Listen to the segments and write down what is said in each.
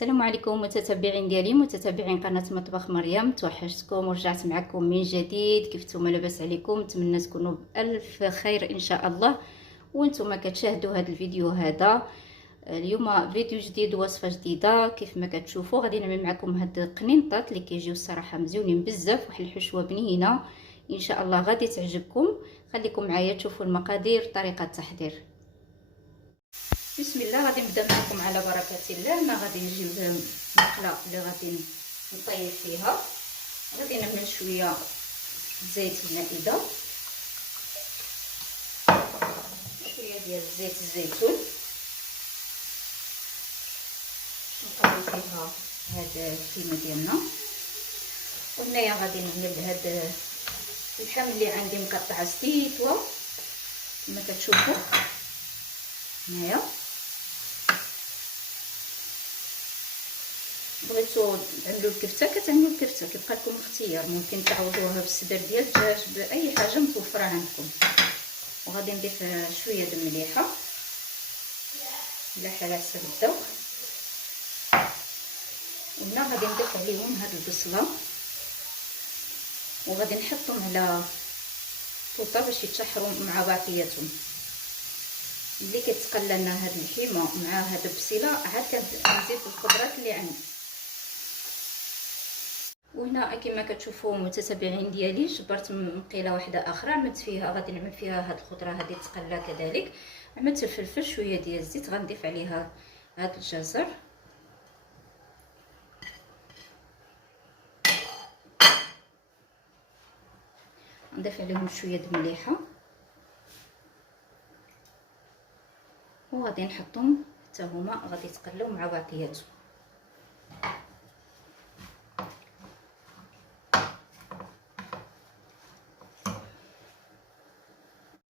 السلام عليكم متتبعين ديالي، متتبعين قناه مطبخ مريم. توحشتكم ورجعت معكم من جديد. كيف نتوما؟ لاباس عليكم؟ نتمنى تكونوا بالف خير ان شاء الله. وانتم كتشاهدوا هذا الفيديو هذا اليوم فيديو جديد، وصفه جديده. كيف ما كتشوفوا غادي نعمل معكم هاد القنينطات اللي كيجيو الصراحه مزيونين بزاف، واحد الحشوه بنينه ان شاء الله غادي تعجبكم. خليكم معايا تشوفوا المقادير، طريقه التحضير. بسم الله. غادي نبدا معكم على بركه الله. ما غادي نجيب مقله اللي غادي نطيب فيها. غادي نعمل شويه زيت المائده، شويه ديال زيت الزيتون، نقلب فيها هاد الكيمه ديالنا. وهنايا غادي نعمل هاد اللحم اللي عندي مقطعه ستيتوا كما كتشوفوا هنايا. بغيتو تعملوا الكفته كتعملوا الكفته، كيبقى لكم الاختيار. ممكن تعوضوها بالصدر ديال الدجاج، باي حاجه متوفره عندكم. وغادي نضيف شويه د المليحه، مليحه على حسب الذوق. وهنا غادي نضيف عليهم هاد البصله، وغادي نحطهم على فوطه باش يتشحروا مع بعضياتهم. ملي كتقلى لنا هاد اللحيمه مع هاد البصيله عاد كنزيد الخضرات اللي عندي. وهنا كما كتشوفوا متتبعين ديالي جبرت مقيله واحده اخرى، عملت فيها غادي نعمل فيها هاد الخضره هذه تقلى كذلك. عملت الفلفل، شويه ديال الزيت، غنضيف عليها هاد الجزر، نضيف عليهم شويه د المليحه، وغادي نحطهم حتى هما غادي يتقلوا مع بعضياتهم.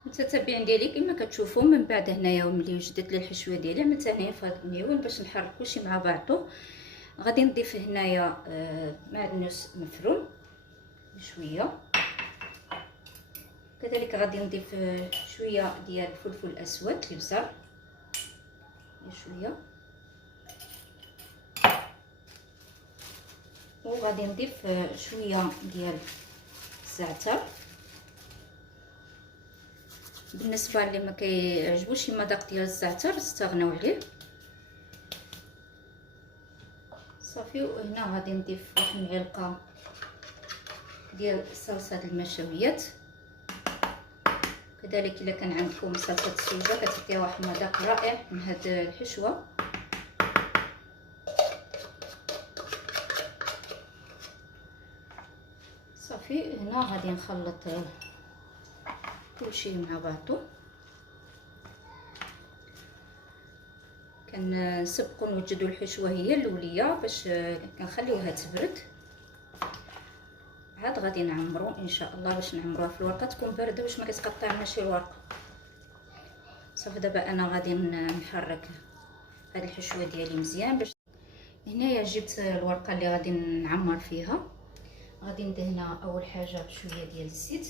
متتبعين ديالي كما كتشوفوا من بعد هنايا ملي وجدت لي الحشوه ديالي عملت هنايا في هذا النيون باش نحرك كلشي مع بعضو. غادي نضيف هنايا معدنوس مفروم بشويه، كذلك غادي نضيف شويه ديال الفلفل الاسود الابزار شويه، وغادي نضيف شويه ديال الزعتر. بالنسبه اللي ما كيعجبوش المذاق ديال الزعتر استغناو عليه صافي. وهنا غادي نضيف واحد المعلقه ديال صلصه المشويات، كذلك الا كان عندكم صلصه السوجه كتعطيها واحد المذاق رائع من هاد الحشوه. صافي هنا غادي نخلط كلشي مع بعضو. كنسبقوا نوجدوا الحشوه هي الاوليه باش كنخليوها تبرد، عاد غادي نعمرو ان شاء الله باش نعمروها في الورقه تكون بارده باش ما كتقطعناش الورقه. صافي دابا انا غادي نحرك هاد الحشوه ديالي مزيان. باش هنايا جبت الورقه اللي غادي نعمر فيها، غادي ندهنها اول حاجه بشويه ديال الزيت،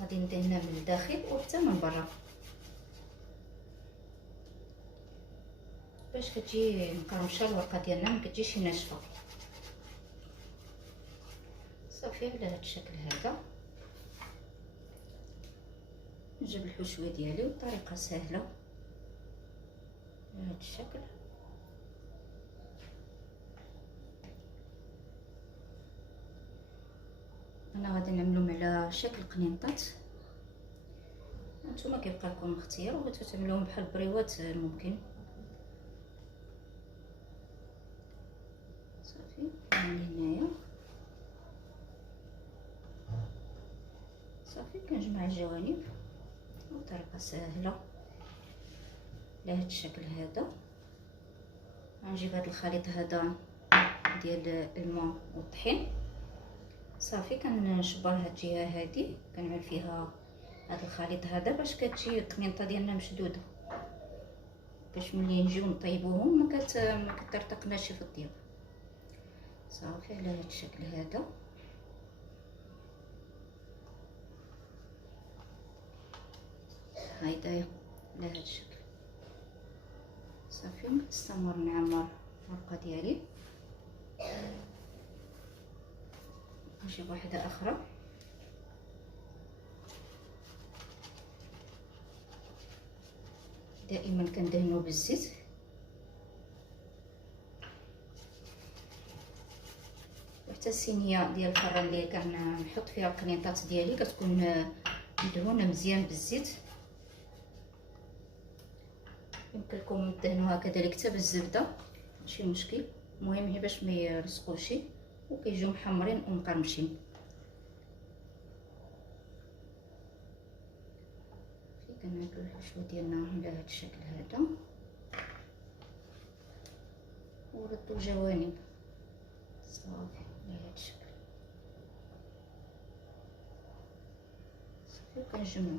غادي ندهنها من الداخل وحتى من برا باش كتجي مقرمشه الورقه ديالنا، ما كتجيش ناشفه. صافي على هذا الشكل هذا نجيب الحشوه ديالي بطريقه سهله بهذا الشكل. انا غادي نعملهم على شكل قنينطات، نتوما كيبقى لكم الاختيار، بغيتو تعملوهم بحال بريوات ممكن. صافي هنايا صافي كنجمع الجوانب بطريقه سهله على هذا الشكل هذا. غنجيب هذا الخليط هذا ديال الماء والطحين، صافي كنشبر هاد الجهه هذه كنعمل فيها هذا الخليط هذا باش كتجي القنينطه ديالنا مشدوده، باش ملي نجيو نطيبوهم ما كترتقناش في الطياب. صافي على هذا الشكل هذا هايدايا على هذا الشكل. صافي نستمر نعمر الورقه ديالي. نجيب واحده اخرى. دائما كندهنو بالزيت. وحتى الصينيه ديال الفران اللي كنحط فيها القنيطات ديالي كتكون مدهونه مزيان بالزيت. يمكن لكم تدهنوها كذلك حتى بالزبده، ماشي مشكل. المهم هي باش ما يلصقوش وكيجيو محمرين ومقرمشين. كنعملوا الحشوه ديالنا على هذا الشكل هذا وردوا الجوانب صافي على هذا الشكل. صافي وكنجمعوا.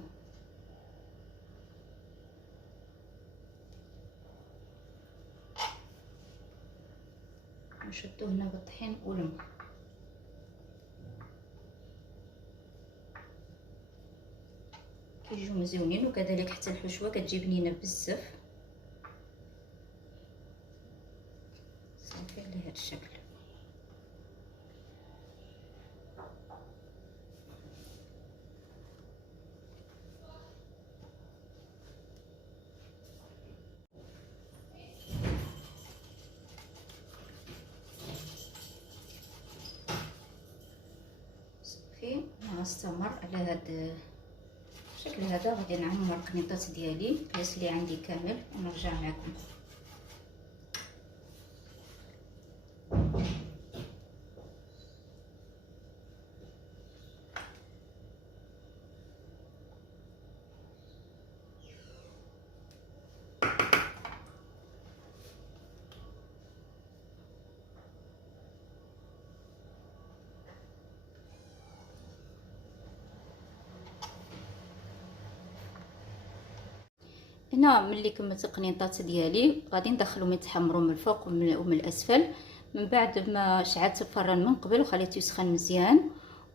نشدو هنا بالطحين والماء. كيجيو مزيونين وكذلك حتى الحشوه كتجي بنينه بزاف. صافي على هذا الشكل. صافي غنستمر على هذا الشكل هذا. غادي نعمر القنيطات ديالي القياس اللي عندي كامل ونرجع معكم. هنا ملي كملت القنيطات ديالي غادي ندخلهم يتحمروا من الفوق ومن الاسفل. من بعد ما شعلت الفران من قبل وخليته يسخن مزيان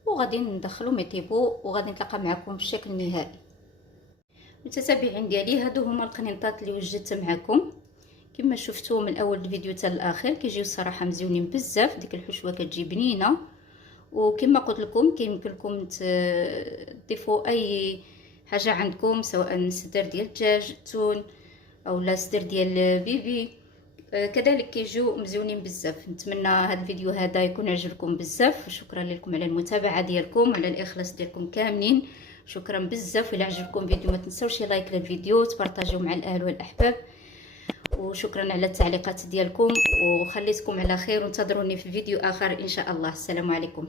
وغادي ندخلهم يطيبوا وغادي نتلاقى معكم بالشكل النهائي. المتتابعين ديالي هادو هما القنيطات اللي وجدت معكم كما شفتوا من اول الفيديو حتى الاخر. كيجيو الصراحه مزيونين بزاف. ديك الحشوه كتجي بنينه وكما قلت لكم كيمكن لكم تضيفوا اي حاجه عندكم سواء صدر ديال الدجاج التون او لا صدر ديال بيبي. كذلك كيجيو مزيونين بزاف. نتمنى هذا الفيديو هذا يكون عجبكم بزاف. وشكرا لكم على المتابعه ديالكم على الاخلاص ديالكم كاملين. شكرا بزاف. الى عجبكم الفيديو ما تنساوش لايك للفيديو تبارطاجيو مع الاهل والاحباب. وشكرا على التعليقات ديالكم وخليتكم على خير وانتظروني في فيديو اخر ان شاء الله. السلام عليكم.